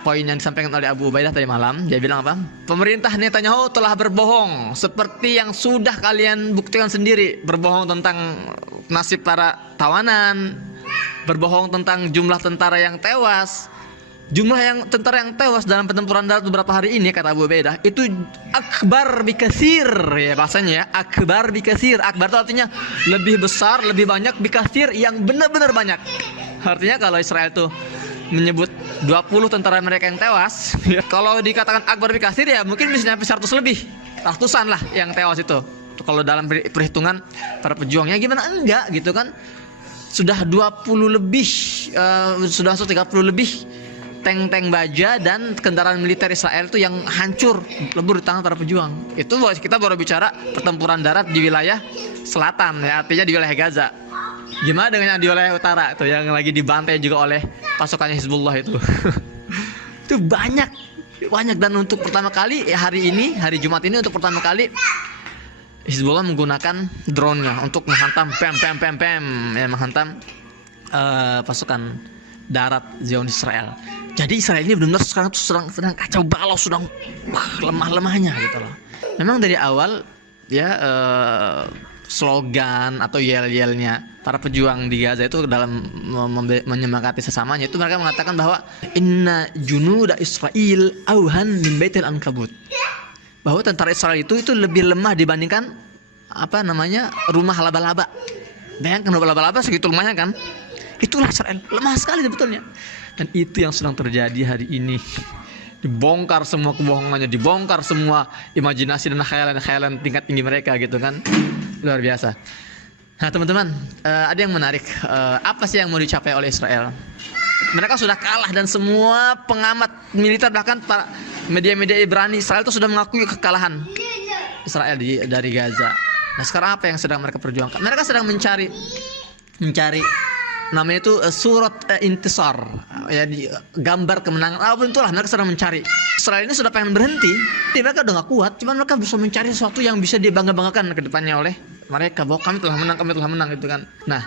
Poin yang disampaikan oleh Abu Ubaidah tadi malam, dia bilang apa? Pemerintah Netanyahu telah berbohong seperti yang sudah kalian buktikan sendiri, berbohong tentang nasib para tawanan, berbohong tentang jumlah tentara yang tewas. Jumlah tentara yang tewas dalam pertempuran darat beberapa hari ini, kata Abu Ubaidah, itu akbar bikasir, ya bahasanya ya, akbar bikasir. Akbar itu artinya lebih besar, lebih banyak, bikasir yang benar-benar banyak. Artinya kalau Israel itu menyebut 20 tentara mereka yang tewas, ya, kalau dikatakan akbar bikasir ya mungkin bisa sampai 100 lebih, ratusan lah yang tewas itu. Kalau dalam perhitungan para pejuangnya gimana enggak gitu kan. Sudah 20 lebih, sudah 130 lebih tank-tank baja dan kendaraan militer Israel itu yang hancur lebur di tangan para pejuang. Itu kita baru bicara pertempuran darat di wilayah selatan, ya, artinya di wilayah Gaza. Gimana dengan yang di wilayah utara itu yang lagi dibantai juga oleh pasukannya Hizbullah itu? Itu banyak dan untuk pertama kali hari ini, hari Jumat ini, untuk pertama kali Hizbullah menggunakan drone-nya untuk menghantam ya, menghantam pasukan darat Zionis Israel. Jadi Israel ini benar-benar sekarang tuh sedang kacau balau, sedang lemah-lemahnya gitu loh. Memang dari awal ya slogan atau yel-yelnya para pejuang di Gaza itu dalam menyemangati sesamanya itu mereka mengatakan bahwa inna junuda Israel auhan min baitil ankabut. Bahwa tentara Israel itu lebih lemah dibandingkan rumah laba-laba. Bayangkan laba-laba segitu lemahnya kan? Itulah Israel, lemah sekali sebetulnya. Dan itu yang sedang terjadi hari ini. Dibongkar semua kebohongannya, dibongkar semua imajinasi dan khayalan tingkat tinggi mereka gitu kan. Luar biasa. Nah teman-teman, ada yang menarik. Apa sih yang mau dicapai oleh Israel? Mereka sudah kalah dan semua pengamat militer, bahkan para media-media Ibrani Israel itu sudah mengakui kekalahan Israel dari Gaza. Nah sekarang apa yang sedang mereka perjuangkan? Mereka sedang mencari namanya itu surat intisar, ya, gambar kemenangan. Apapun itulah mereka sedang mencari. Israel ini sudah pengen berhenti, mereka udah gak kuat, cuman mereka bisa mencari sesuatu yang bisa dibangga-banggakan ke depannya oleh mereka, bahwa kami telah menang gitu kan. Nah,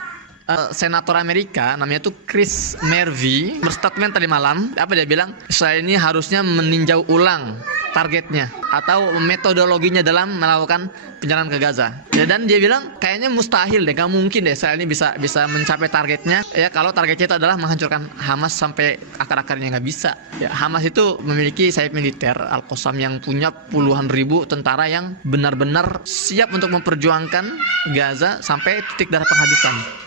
senator Amerika namanya tuh Chris Murphy berstatement tadi malam. Apa dia bilang? Israel ini harusnya meninjau ulang targetnya atau metodologinya dalam melakukan penyerangan ke Gaza. Ya, dan dia bilang kayaknya mustahil deh, gak mungkin deh Israel ini bisa mencapai targetnya. Ya kalau targetnya itu adalah menghancurkan Hamas sampai akar-akarnya, nggak bisa. Ya, Hamas itu memiliki sayap militer Al-Qassam yang punya puluhan ribu tentara yang benar-benar siap untuk memperjuangkan Gaza sampai titik darah penghabisan.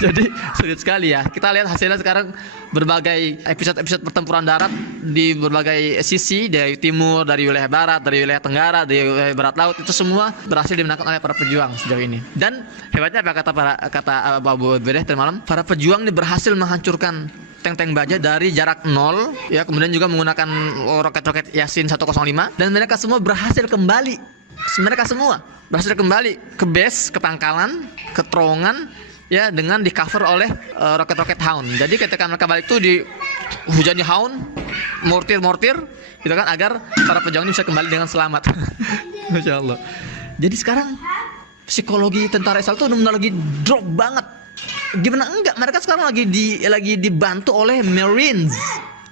Jadi sulit sekali ya. Kita lihat hasilnya sekarang, berbagai episode pertempuran darat di berbagai sisi, dari timur, dari wilayah barat, dari wilayah tenggara, dari wilayah barat laut, itu semua berhasil dimenangkan oleh para pejuang sejauh ini. Dan hebatnya apa kata Abu Ubaidah tadi malam, para pejuang ini berhasil menghancurkan tank-tank baja dari jarak 0, ya, kemudian juga menggunakan roket-roket Yasin 105, dan mereka semua berhasil kembali. Mereka semua berhasil kembali ke base, ke pangkalan, ke terowongan, ya, dengan di cover oleh roket-roket Hound. Jadi ketika mereka balik itu dihujani Hound, mortir gitu kan, agar para pejuang ini bisa kembali dengan selamat. Masya Allah. Jadi sekarang psikologi tentara Israel itu benar-benar lagi drop banget. Gimana enggak, mereka sekarang lagi dibantu oleh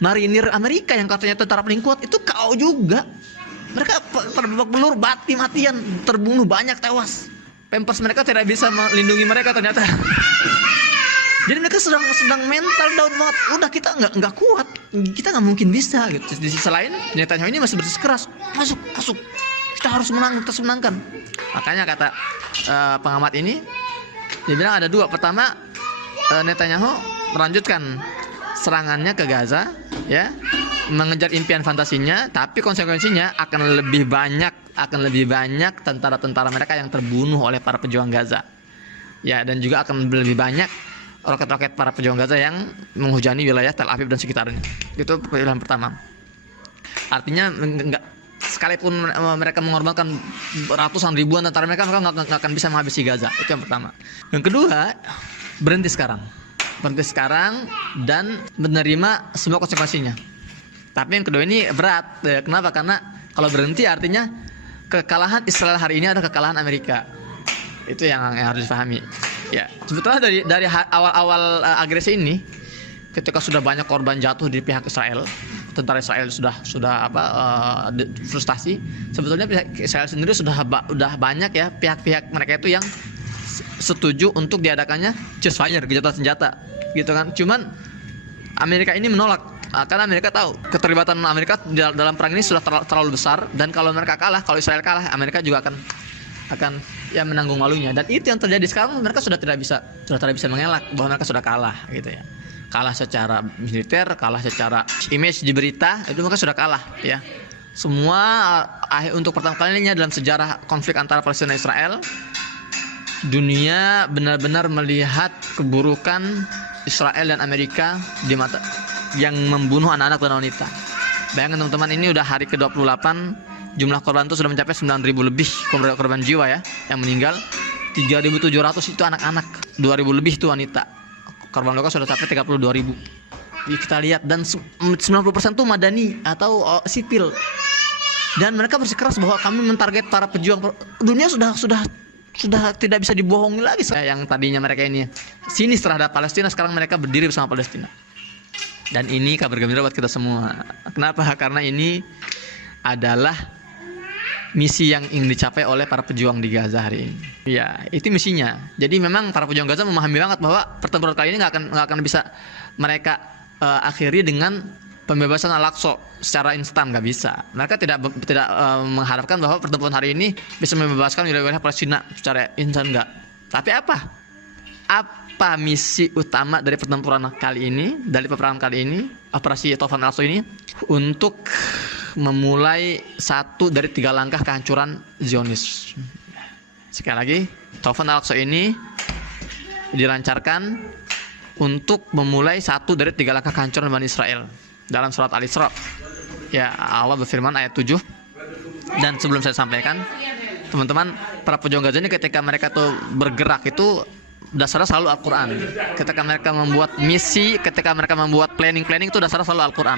marinir Amerika yang katanya tentara paling kuat. Itu kau juga. Mereka terbebak belur, mati-matian, terbunuh banyak, tewas. Pampers mereka tidak bisa melindungi mereka ternyata. Jadi mereka sedang mental down banget. Udah, kita nggak kuat, kita nggak mungkin bisa gitu. Di sisi lain Netanyahu ini masih bersikeras, masuk, kita harus menangkan. Makanya kata pengamat ini, dia bilang ada dua. Pertama, Netanyahu melanjutkan serangannya ke Gaza, ya, mengejar impian fantasinya, tapi konsekuensinya akan lebih banyak tentara-tentara mereka yang terbunuh oleh para pejuang Gaza. Ya, dan juga akan lebih banyak roket-roket para pejuang Gaza yang menghujani wilayah Tel Aviv dan sekitarnya. Itu pilihan pertama. Artinya enggak, sekalipun mereka mengorbankan ratusan ribuan tentara mereka nggak akan bisa menghabisi Gaza. Itu yang pertama. Yang kedua, berhenti sekarang dan menerima semua konsekuensinya. Tapi yang kedua ini berat. Kenapa? Karena kalau berhenti artinya kekalahan Israel hari ini adalah kekalahan Amerika. Itu yang harus dipahami. Ya, sebetulnya dari awal-awal agresi ini ketika sudah banyak korban jatuh di pihak Israel, tentara Israel sudah frustasi. Sebetulnya pihak Israel sendiri sudah banyak ya pihak-pihak mereka itu yang setuju untuk diadakannya ceasefire, gencatan senjata, gitu kan. Cuman Amerika ini menolak, karena Amerika tahu keterlibatan Amerika dalam perang ini sudah terlalu besar, dan kalau mereka kalah, kalau Israel kalah, Amerika juga akan ya menanggung malunya. Dan itu yang terjadi sekarang. Mereka sudah tidak bisa mengelak bahwa mereka sudah kalah, gitu ya. Kalah secara militer, kalah secara image di berita, itu mereka sudah kalah ya. Semua untuk pertama kalinya dalam sejarah konflik antara Palestina dan Israel, dunia benar-benar melihat keburukan Israel dan Amerika di mata yang membunuh anak-anak dan wanita. Bayangkan teman-teman, ini udah hari ke-28, jumlah korban itu sudah mencapai 9.000 lebih korban jiwa ya yang meninggal. 3.700 itu anak-anak, 2.000 lebih itu wanita. Korban luka sudah sampai 32.000. Kita lihat, dan 90% itu madani atau sipil. Dan mereka bersikeras bahwa kami mentarget para pejuang. Dunia sudah tidak bisa dibohongi lagi. Yang tadinya mereka ini sinis terhadap Palestina, sekarang mereka berdiri bersama Palestina. Dan ini kabar gembira buat kita semua. Kenapa? Karena ini adalah misi yang ingin dicapai oleh para pejuang di Gaza hari ini. Ya, itu misinya. Jadi memang para pejuang Gaza memahami banget bahwa pertempuran kali ini nggak akan bisa mereka akhiri dengan pembebasan Al-Aqsa secara instan, nggak bisa. Mereka tidak mengharapkan bahwa pertempuran hari ini bisa membebaskan wilayah Palestina secara instan, nggak. Tapi apa misi utama dari pertempuran kali ini, dari peperangan kali ini, operasi Taufan Al-Aqsa ini? Untuk memulai satu dari 3 langkah kehancuran Zionis. Sekali lagi, Taufan Al-Aqsa ini dilancarkan untuk memulai satu dari 3 langkah kehancuran Bani Israel. Dalam surat Al-Isra, ya, Allah berfirman ayat 7. Dan sebelum saya sampaikan, teman-teman, para pejuang Gaza ini ketika mereka tuh bergerak itu dasarnya selalu Al-Quran. Ketika mereka membuat misi, ketika mereka membuat planning itu dasarnya selalu Al-Quran.